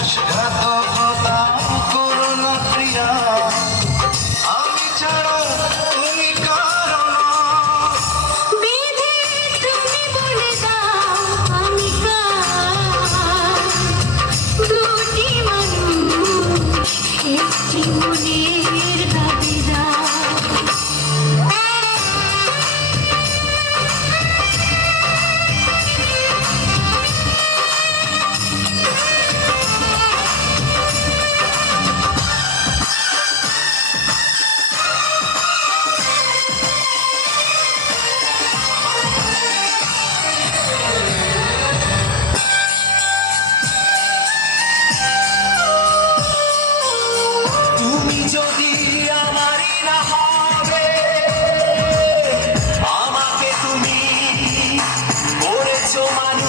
Should I thought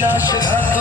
I'm should have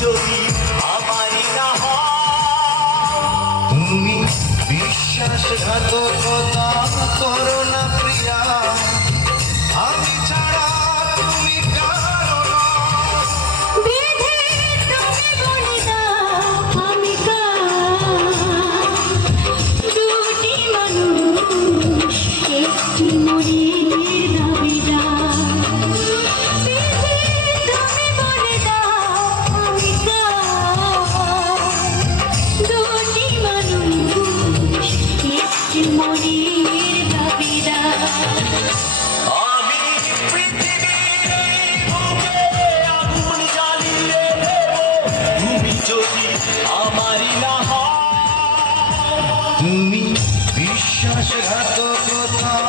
যদি আমারই না তুমি বিশ্বাসঘাতকতা বিশ্বাসঘাতকতা